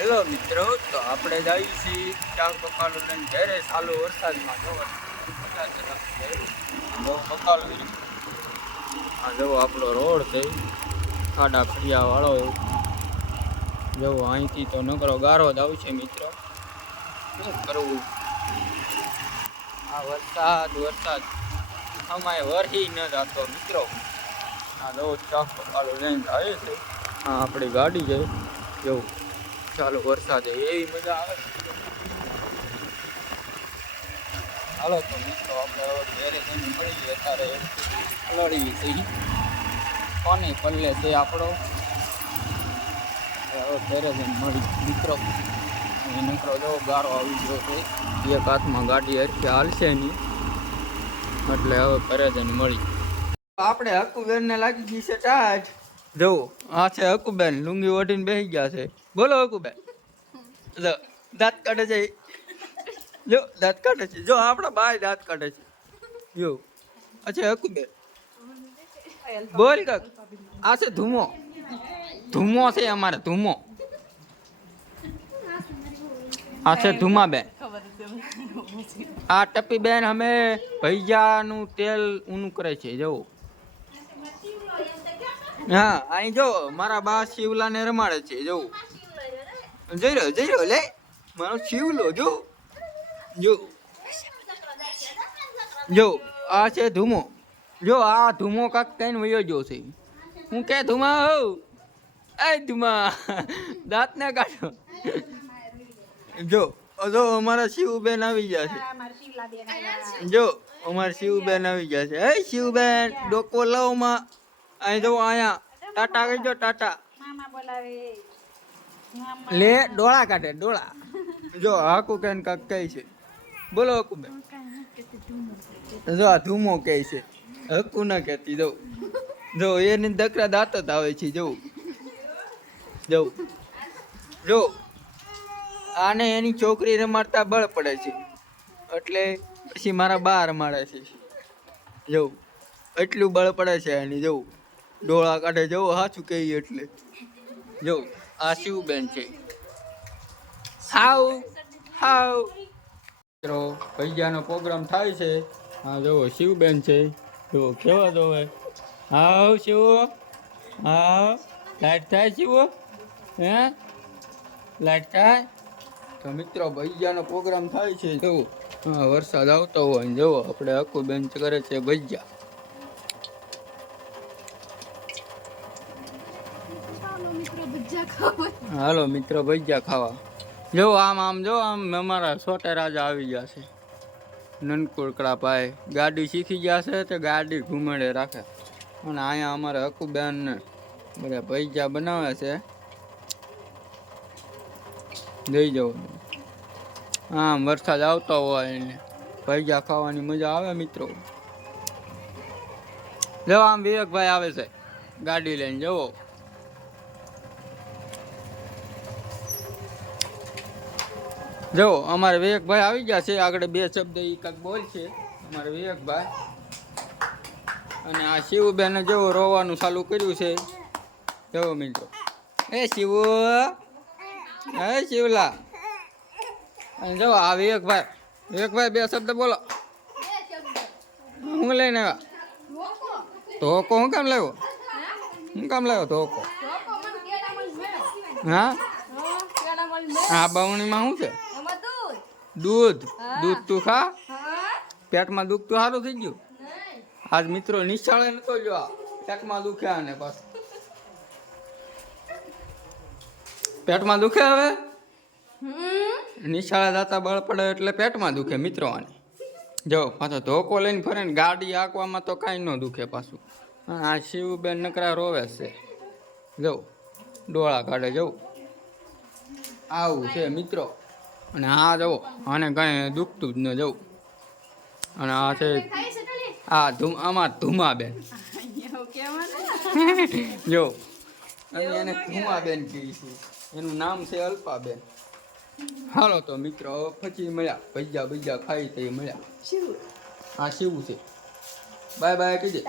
Hello મિત્રો, તો આપણે જઈએ છીએ ચાક બકાલો લઈને ઘરે ચાલુ વરસાદમાં બકાલો આ જવો આપણો રોડ છે, ખાડા ખડિયા વાળો જવો અહીંથી તો નકરો ગારો જ આવશે મિત્રો. શું કરવું, આ વરસાદ અમાય વરહી ન જતો મિત્રો. આ જવો ચાક બકાલો લઈને આવે છે, હા આપણી ગાડી છે જવું ચાલો વરસાદ એવી મજા આવે. હાલો તો મિત્રો આપણે ઘરે જઈને મળીએ. અત્યારે પલળી થઈ કોની પલ્લે છે આપણો, ઘરે જઈને મળી મિત્રો. નીકળો જો ગારો આવી ગયો છે, એક હાથમાં ગાડી હરખી હાલશે નહીં એટલે હવે ઘરે જઈને મળી. આપણે હકુબેન ને લાગી ગઈ છે ટાટ. જો આ છે હકુબેન, લુંગી ઓઢીને બેસી ગયા છે. બોલો હકુબેન. જો દાંત કાઢે છે, જો દાંત કાઢે છે, જો આપણા બાય દાંત કાઢે છે. જો અચ્છા હકુબેન બોલ કક. આ છે ધૂમો, ધૂમો છે અમારે ધૂમો. આ છે ધુમાબેન. આ ટપી બેન અમે ભૈયાનું તેલ ઊનું કરે છે. જવું હા અહીં જો મારા બા શિવલાને રમાડે છે. જવું જઈ રહ્યો લે મારો શિવલો. જો જો જો આ છે ધૂમો. જો આ ધૂમો કાક કઈને વયો ગયો છે. હું કે ધુમા હોઉં એ ધુમા દાંત ને કાઢો. જો જો અમારા શિવબેન આવી ગયા છે. જો અમારા શિવબેન આવી ગયા છે. હે શિવબેન ડોકો લાવો માં. અહીં જો અહીંયા ટાટા કહી દો ટાટા. લે ડોળા કાઢે ડોળા. જો હાકુ કેન કાક કહે છે. બોલો હકુ બેન. જો આ ધૂમો કહે છે, હકુ ના કહેતી. જો જો એની દકરા દાંત જ આવે છે. જવું જવું જો આને એની છોકરી રમાડતા બળ પડે છે એટલે પછી મારા બા રમાડે છે. જવું એટલું બળ પડે છે એની. જવું ડોળા કાઢે. જવું સાચું કહીએ એટલે. જવું આ શિવબેન છે. હાવ હાવ મિત્રો ભૈયાનો પ્રોગ્રામ થાય છે. હા જુઓ શિવબેન છે. જુઓ કેવા જોવે. હાવ શિવ હાવ લાઈટ થાય શિવ. હે લાઈટ થાય. તો મિત્રો ભૈયાનો પ્રોગ્રામ થાય છે. જુઓ હા વરસાદ આવતો હોય ને જુઓ આપણે આખું બેન કરે છે ભૈયા. હાલો મિત્રો ભજીયા ખાવા. જો આમ જો આમ અમારા છોટા રાજા આવી ગયા છે. નનકુકડા ભાઈ ગાડી શીખી ગયા છે તો ગાડી ઘુમાડે રાખે. અને અહીંયા અમારે હકુબેન ને બધા ભજીયા બનાવે છે. જઈ જવું આમ વરસાદ આવતો હોય ને ભજીયા ખાવાની મજા આવે મિત્રો. જો આમ વિવેકભાઈ આવે છે ગાડી લઈને. જવો જો અમારે વિવેકભાઈ આવી ગયા છે. આગળ બે શબ્દ એ કાંક બોલ છે અમારે વિવેકભાઈ. અને આ શિવબેન જેવો રોવાનું ચાલુ કર્યું છે. જવો મિત્રો. એ શિવ હે શિવલા. અને જો આ વિવેકભાઈ બે શબ્દ બોલો. હું લઈને આવ્યા ધોકો. હું કામ લાવ્યો? હું કામ લાવ્યો ધોકો? હા આ બાવણીમાં શું છે? દૂધ. દૂધ તું ખા. પેટમાં દુખ તો સારું થઈ ગયું. આજ મિત્રો નિશાળે નતો જો પેટમાં દુખ્યા ને પાછું પેટમાં દુખે. હવે નિશાળે જતા બળ પડે એટલે પેટમાં દુખે મિત્રો. આને જો પાછો ધોકો લઈને ફરે ને ગાડી આંકવામાં તો કાંઈ ન દુખે પાછું. આ શિવબેન નકરા રોવે છે. જવું ડોળા કાઢે. જવું આવું છે મિત્રો. અને આ જવો આને કાંઈ દુખતું જ ન. જવું અને આ છે આમાં ધુમાબેન. જો એને ધુમાબેન કહી છે. એનું નામ છે અલ્પાબેન. હાલો તો મિત્રો પછી મળ્યા. ભજીયા ખાઈ તો મળ્યા. હા શિવ છે. Bye bye કીધે.